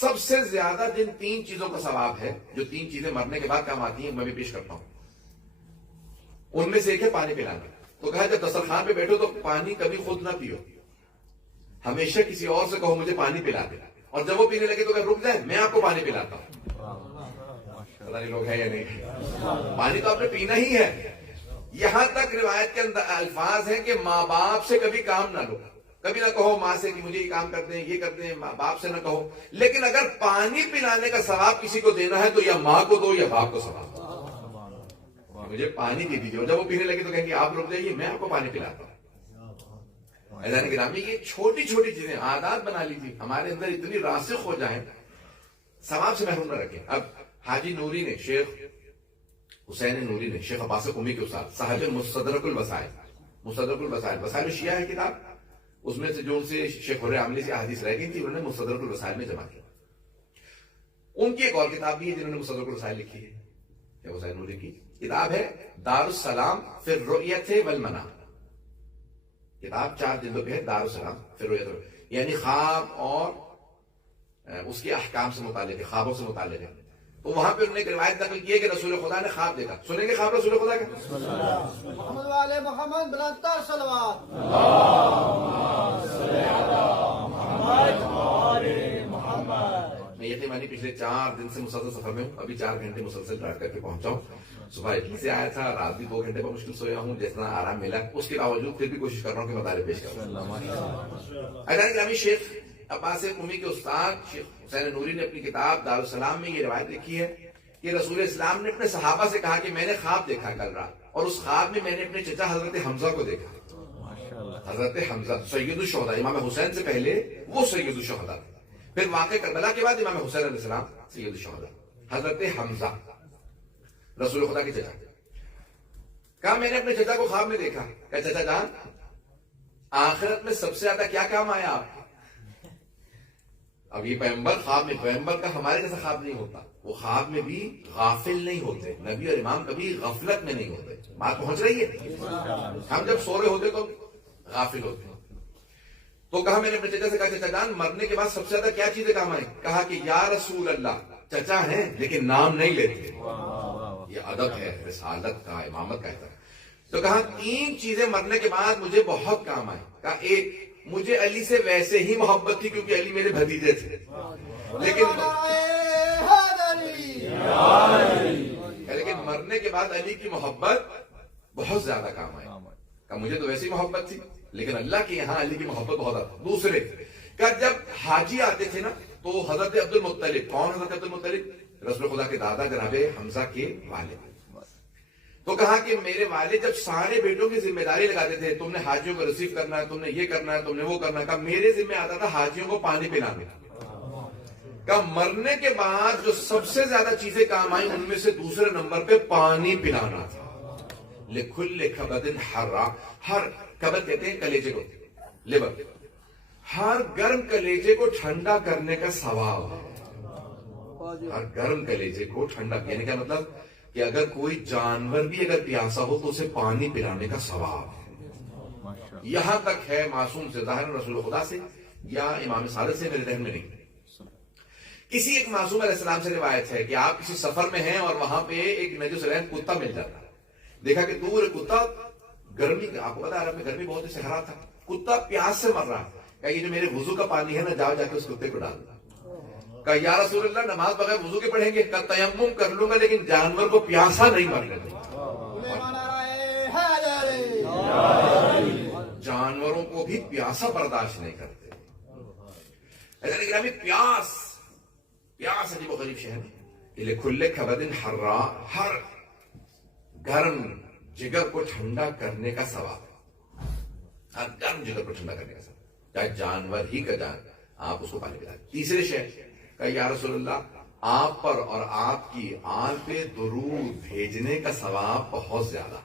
سب سے زیادہ جن 3 چیزوں کا ثواب ہے، جو 3 چیزیں مرنے کے بعد کام آتی ہیں، میں بھی پیش کرتا ہوں. ان میں سے ایک ہے پانی پلانا. تو کہا جب دسترخوان پہ بیٹھو تو پانی کبھی خود نہ پیو، ہمیشہ کسی اور سے کہو مجھے پانی پلا دے، اور جب وہ پینے لگے تو کہ رک جائے میں آپ کو پانی پلاتا ہوں. پتہ نہیں لوگ ہیں یا نہیں. پانی تو آپ نے پینا ہی ہے. یہاں تک روایت کے اندر الفاظ ہیں کہ ماں باپ سے کبھی کام نہ لو، کبھی نہ کہو ماں سے کہ مجھے یہ کام کر دیں، یہ کر دیں. ماں باپ سے نہ کہو، لیکن اگر پانی پلانے کا ثواب کسی کو دینا ہے تو یا ماں کو دو یا باپ کو ثواب دو. مجھے پانی دے دیجیے، اور جب وہ پینے لگے تو کہیں گے آپ رک جائیے میں آپ کو پانی پلاتا ہوں. عزیزان گرامی، یہ چھوٹی چھوٹی چیزیں عادات بنا لیجیے، ہمارے اندر اتنی راسخ ہو جائیں، ثواب سے محروم نہ رکھیں. اب حاجی نوری نے، شیخ حسین نوری نے، شیخ عباس قمی کے استاد، صاحب مستدرک الوسائل، مستدرک الوسائل، وسائل شیعہ ہے کتاب، اس میں سے جو ان سے شیخ حر عاملی سے احادیث رہ گئی تھی انہوں نے مستدرک الوسائل میں جمع کیا. ان کی ایک اور کتاب بھی ہے جنہوں نے مستدرک الوسائل لکھی ہے، شیخ حسین نوری کی کتاب ہے دار السلام فی الرؤیت والمنام. کتاب 4 جلدوں پہ ہے، دار السلام فی الرؤیت، یعنی خواب اور اس کے احکام سے متعلق ہے، خوابوں سے متعلق ہے. تو وہاں پہ انہوں نے ایک روایت نقل کی ہے کہ رسول خدا نے خواب دیکھا. سنیں گے خواب رسول خدا کا؟ محمد والے محمد بلندتر صلوات. میں یقیناً پچھلے 4 دن سے مسلسل سفر میں ہوں، ابھی 4 گھنٹے مسلسل ڈرائیو کر کے پہنچا ہوں. صبح اٹلی سے آیا تھا، رات بھی 2 گھنٹے پر مشکل سویا ہوں، جتنا آرام ملا اس کے باوجود پھر بھی کوشش کر رہا ہوں کہ مطالعے پیش کروں. عزیزان گرامی، شیخ عباس قمی کے استاد شیخ حسین نوری نے اپنی کتاب دار السلام میں یہ روایت لکھی ہے کہ رسول اسلام نے اپنے صحابہ سے کہا کہ میں نے خواب دیکھا کل رات، اور اس خواب میں میں نے اپنے چچا حضرت حمزہ کو دیکھا. حضرت حمزہ سید الشہداء، امام حسین سے پہلے وہ سید الشہداء، پھر واقع کربلا کے بعد امام حسین علیہ السلام سید الشہداء. حضرت حمزہ رسول خدا کے چچا. کہا میں نے اپنے چچا کو خواب میں دیکھا. کہ چچا جان، آخرت میں سب سے زیادہ کیا کام آیا آپ؟ اب یہ پیغمبر خواب میں، پیغمبر کا ہمارے جیسا خواب نہیں ہوتا، وہ خواب میں بھی غافل نہیں ہوتے. نبی اور امام کبھی غفلت میں نہیں ہوتے. بات پہنچ رہی ہے؟ ہم جب سو رہے ہوتے تو غافل ہوتے. تو کہا میں نے اپنے چچا سے کہا چچا جان، مرنے کے بعد سب سے زیادہ کیا چیزیں کام آئیں؟ کہا کہ یا رسول اللہ، چچا ہیں لیکن نام نہیں لیتے. یہ ادب ہے رسالت کا، امامت کا ہے. تو کہا 3 چیزیں مرنے کے بعد مجھے بہت کام آئیں. کہا ایک، مجھے علی سے ویسے ہی محبت تھی کیونکہ علی میرے بھتیجے تھے، لیکن مرنے کے بعد علی کی محبت بہت زیادہ کام آئی. کہ مجھے تو ویسی محبت تھی لیکن اللہ کے یہاں علی کی محبت بہت آتی. دوسرے کہ جب حاجی آتے تھے نا تو حضرت عبد المطلب، کون حضرت عبد المطلب؟ رسول خدا کے دادا جناب حمزہ کے والد. تو کہا کہ میرے والد جب سارے بیٹوں کی ذمہ داری لگاتے تھے، تم نے حاجیوں کو ریسیو کرنا ہے، تم نے یہ کرنا ہے، تم نے وہ کرنا ہے، کہا میرے ذمہ آتا تھا حاجیوں کو پانی پلانا. کہا مرنے کے بعد جو سب سے زیادہ چیزیں کام آئیں ان میں سے دوسرے نمبر پہ پانی پلانا تھا. لکھل کبد حرا، ہر کبد کہتے ہیں کلیجے کو، لیور، ہر گرم کلیجے کو ٹھنڈا کرنے کا ثواب ہے. ہر گرم کلیجے کو ٹھنڈا، یعنی کیا مطلب کہ اگر کوئی جانور بھی اگر پیاسا ہو تو اسے پانی پلانے کا ثواب ہے. یہاں تک ہے معصوم سے، ظاہر رسول خدا سے یا امام صادق سے میرے ذہن میں نہیں. کسی ایک معصوم علیہ السلام سے روایت ہے کہ آپ کسی سفر میں ہیں اور وہاں پہ ایک نجس رحم کتا مل جاتا ہے. دیکھا کہ دور کتا، گرمی، آپ کو پتا عرب میں گرمی بہت ہی صحرا تھا، کتا پیاس سے مر رہا ہے. کہ یہ جو میرے وضو کا پانی ہے نا، جاؤ جا کے اس کتے کو ڈال دو. کہا یا رسول اللہ، نماز بغیر وضو کے پڑھیں گے؟ کہا تیمم کر لوں گا لیکن جانور کو پیاسا نہیں مرنے دوں. جانوروں کو بھی پیاسا برداشت نہیں کرتے. پیاس عجیب و غریب شہر ہے. کھلے کبد حرا، ہر گرم جگر کو ٹھنڈا کرنے کا ثواب ہے. ہر گرم جگر کو ٹھنڈا کرنے کا ثواب، چاہے جانور ہی کا جان، آپ اس کو پانی پلائیں. تیسرے شہر کہ یا رسول اللہ، آپ پر اور آپ کی آل پہ درود بھیجنے کا ثواب بہت زیادہ.